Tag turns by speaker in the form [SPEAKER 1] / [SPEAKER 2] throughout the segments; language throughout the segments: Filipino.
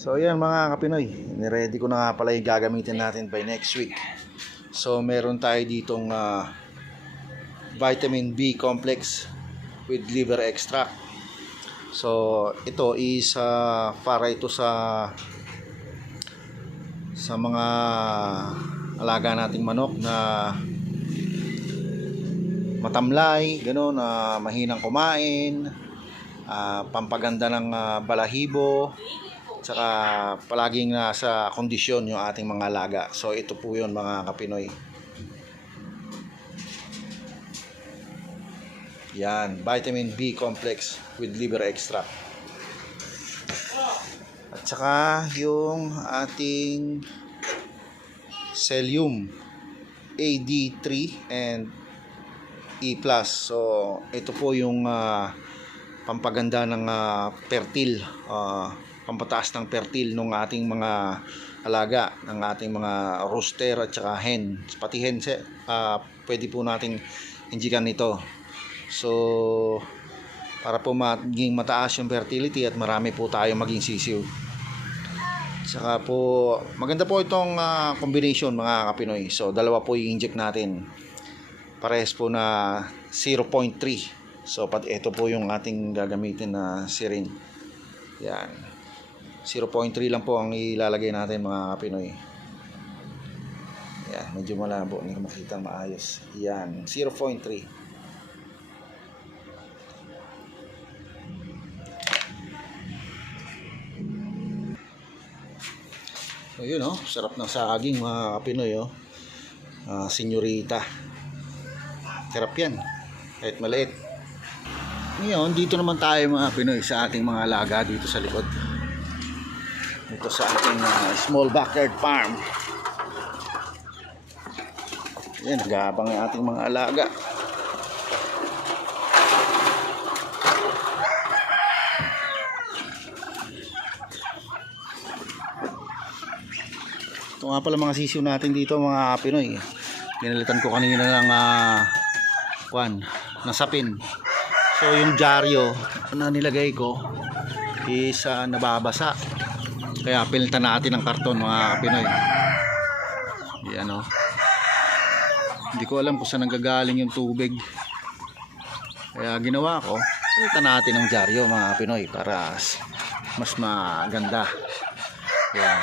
[SPEAKER 1] So yan mga kapinoy, niready ko na nga pala yung gagamitin natin by next week. So meron tayo ditong ah, vitamin B complex with liver extract. So ito is ah, para ito sa sa mga alaga nating manok na matamlay, gano'n, na mahinang kumain, ah, pampaganda ng ah, balahibo, tsaka palaging nasa kondisyon yung ating mga alaga. So ito po yun mga kapinoy. Yan, vitamin B complex with liver extract. At saka yung ating Celium AD3 and E+. So ito po yung ah, pampaganda ng ah, fertile ah, pampataas ng fertile ng ating mga alaga, ng ating mga rooster at saka hen. Pati hen, ah, pwede po nating injikan nito. So, para po maging mataas yung fertility at marami po tayo maging sisiw. Saka po, maganda po itong ah, combination mga kapinoy. So, dalawa po yung inject natin. Parehas po na 0.3. So, pat ito po yung ating gagamitin na syringe. Yan. 0.3 lang po ang ilalagay natin mga kapinoy. Yan, medyo malabo. Hindi ko makita maayos. Yan, 0.3. So yun oh, sarap ng saging mga kapinoy oh. Ah, senyorita. Sarap yan. Kahit maliit. Ngayon, dito naman tayo mga Pinoy sa ating mga alaga dito sa likod. Dito sa ating ah, small backyard farm. Yan, nag-aabang ating mga alaga. Ito nga pala mga sisiw natin dito mga Pinoy. Pinalitan ko kanina ng uh, kwan, ng sapin. So yung dyaryo na nilagay ko is ah, nababasa. Kaya pinalitan natin ng karton mga Pinoy. Yan o. Hindi ko alam kung saan nanggagaling yung tubig. Kaya ginawa ko, pinalitan natin ng dyaryo mga Pinoy para mas maganda. Yan.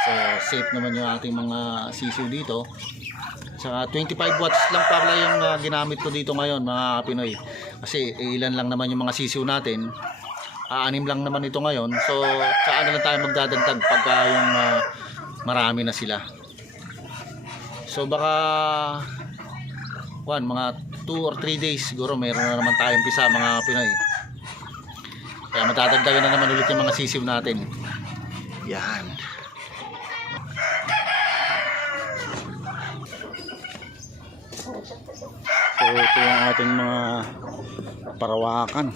[SPEAKER 1] So, safe naman yung ating mga sisiw dito. Sa 25 watts lang pala yung ah, ginamit ko dito ngayon mga Pinoy. Kasi ilan lang naman yung mga sisiw natin. Aanim lang naman ito ngayon. So, saan na lang tayo magdadagdag pagka yung ah, marami na sila. So, baka one, mga 2 or 3 days siguro meron na naman tayong pisa mga Pinoy. Kaya matadagdagan na naman ulit yung mga sisiw natin. Yan. Ito yung ating mga parawakan.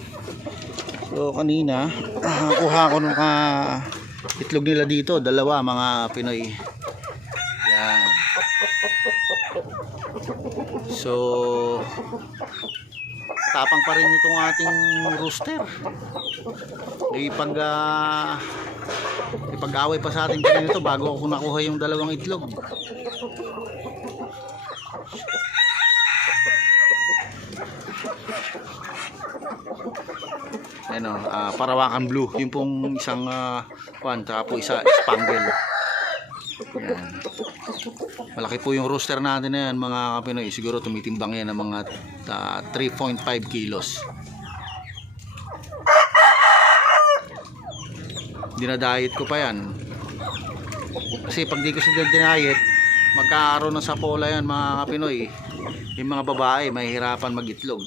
[SPEAKER 1] So kanina, kuha ko nung ah, itlog nila dito, dalawa mga Pinoy. Yan. So tapang pa rin itong ating rooster. Ipag uh, ipag-away pa sa ating kanina ito bago ako nakuha yung dalawang itlog. Parawakan blue. Yung pong isang uh, kwan, tsaka po isa spangle. Yan. Malaki po yung rooster natin na yan mga kapinoy. Siguro tumitimbang yan ng mga ah, 3.5 kilos. Dinadiet ko pa yan. Kasi pag di ko sila dinayet, magkakaroon ng sapola yan mga kapinoy. Yung mga babae, mahihirapan magitlog.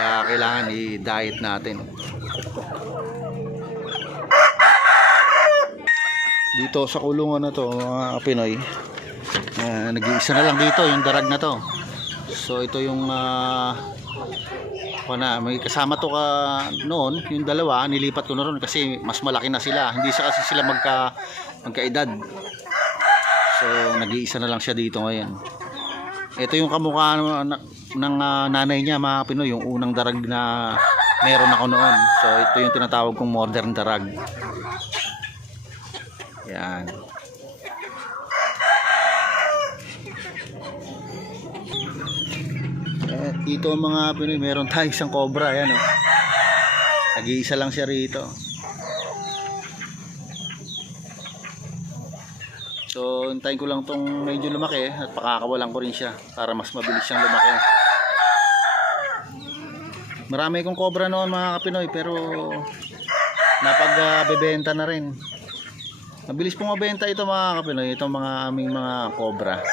[SPEAKER 1] Kaya kailangan i-diet natin. Dito sa kulungan na to, mga Pinoy, uh, nag-iisa na lang dito yung darag na to. So ito yung uh, na, may kasama to ka noon, yung dalawa, nilipat ko na ron kasi mas malaki na sila. Hindi sa kasi sila magka magkaedad. So nag-iisa na lang siya dito ngayon. Ito yung kamukha ng, ng ah, nanay niya mga Pinoy, yung unang darag na meron ako noon. So ito yung tinatawag kong modern darag. Yan. Eh, dito mga Pinoy, meron tayong isang cobra, yan oh. Nag-iisa lang siya rito. So, hintayin ko lang tong medyo lumaki at pakakawalan ko rin siya para mas mabilis siyang lumaki. Marami kong cobra noon mga kapinoy pero napagbebenta na rin. Mabilis pong mabenta ito mga kapinoy, itong mga aming mga cobra.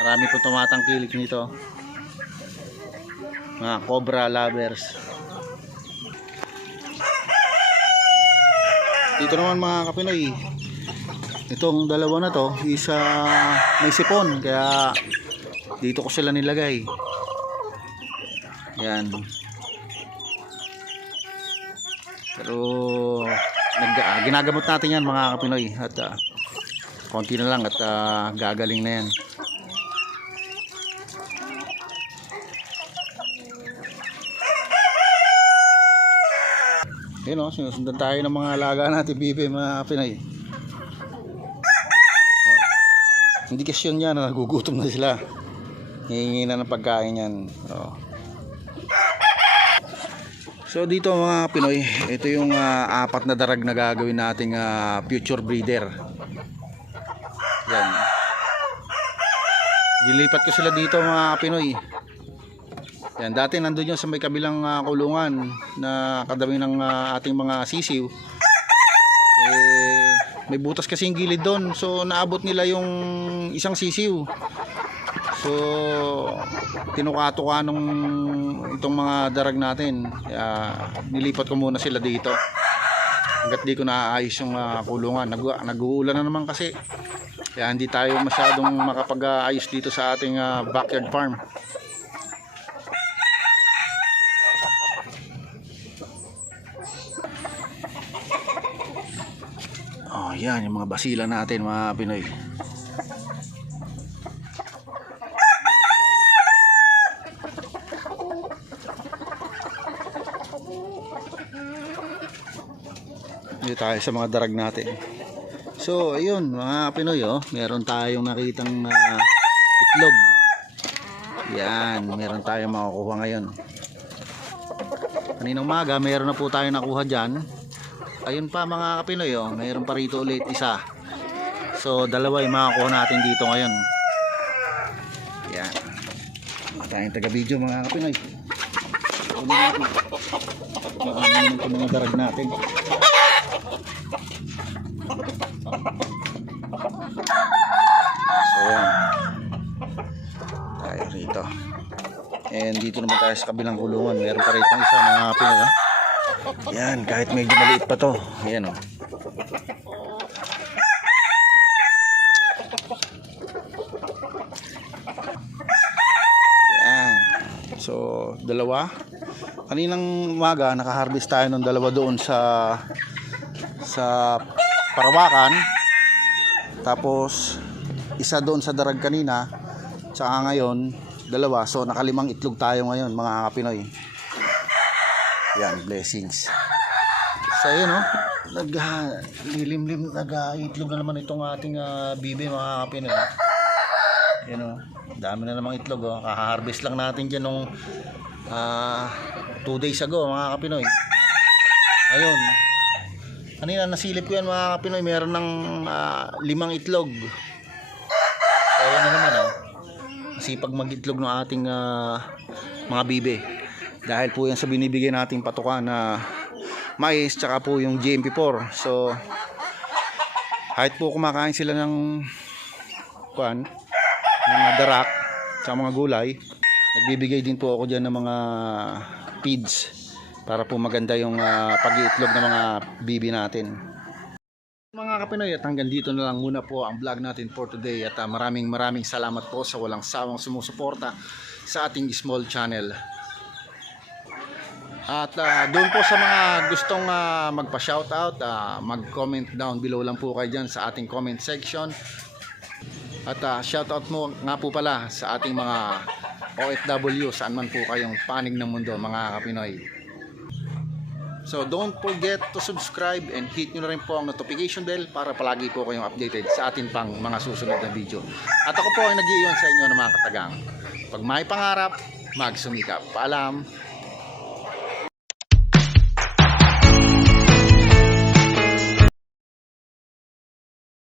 [SPEAKER 1] Marami pong tumatangkilik nito. Mga cobra lovers. Dito naman mga kapinoy, itong dalawa na to isa may sipon kaya dito ko sila nilagay. Yan. Pero nag, ah, ginagamot natin yan mga kapinoy at ah, konti na lang at ah, gagaling na yan. Yun o sinusundan tayo ng mga alaga natin bibi mga kapinoy Hindi kasi yun yan, nagugutom na sila. Hihingi na ng pagkain yan. Oo. So dito mga Pinoy, ito yung ah, apat na darag na gagawin nating ah, future breeder. Yan. Dilipat ko sila dito mga Pinoy. Yan, dati nandun yun sa may kabilang ah, kulungan na kadabi ng ah, ating mga sisiw. Eh, may butas kasi yung gilid doon. So, naabot nila yung isang sisiw. So, tinukato ka nung itong mga darag natin. Kaya, nilipat ko muna sila dito. Hanggat di ko naaayos yung ah, kulungan. Nag nag-uulan na naman kasi. Kaya hindi tayo masyadong makapag-ayos dito sa ating ah, backyard farm. Oh, yan yung mga basila natin mga Pinoy. Dito tayo sa mga darag natin. So, ayun mga Pinoy oh, meron tayong nakitang ah, itlog. Yan, meron tayong makukuha ngayon. Kaninang maga, meron na po tayo nakuha dyan ayun pa mga kapinoy oh, mayroon pa rito ulit isa. So dalawa yung makakuha natin dito ngayon. Yan. Tayong taga video mga kapinoy. Baka ito mga darag natin so yan tayo rito. And dito naman tayo sa kabilang kulungan. Meron pa rito isa mga kapinoy oh. Yan, kahit medyo maliit pa to. Ayan o. Yan. So, dalawa. Kaninang umaga, nakaharvest tayo ng dalawa doon sa sa Parawakan. Tapos, isa doon sa darag kanina. Tsaka ngayon, dalawa. So, nakalimang itlog tayo ngayon, mga kapinoy. Yan, blessings. So, yun, no? Nag, lilim-lim, nag-itlog na naman itong ating ah, bibi, mga kapinoy. Yan, no? Dami na namang itlog, oh. Kaka-harvest lang natin dyan nung ah, two days ago, mga kapinoy. Ayun. Kanina nasilip ko yan, mga kapinoy. Meron ng ah, limang itlog. So, yan na naman, oh. Sipag mag-itlog ng ating ah, mga bibi dahil po yan sa binibigay nating patukan na mais tsaka po yung GMP4 so kahit po kumakain sila ng kuan mga darak tsaka mga gulay nagbibigay din po ako dyan ng mga feeds para po maganda yung uh, pag-iitlog ng mga bibi natin. Mga kapinoy at hanggang dito na lang muna po ang vlog natin for today. At ah, maraming maraming salamat po sa walang sawang sumusuporta sa ating small channel at ah, doon po sa mga gustong ah, magpa-shoutout, ah, mag-comment down below lang po kayo dyan sa ating comment section. At ah, shoutout mo nga po pala sa ating mga OFW, saan man po kayong panig ng mundo, mga Kapinoy. So don't forget to subscribe and hit nyo na rin po ang notification bell para palagi po kayong updated sa atin pang mga susunod na video. At ako po ay nag-iiwan sa inyo ng mga katagang. Pag may pangarap, magsumikap. Paalam,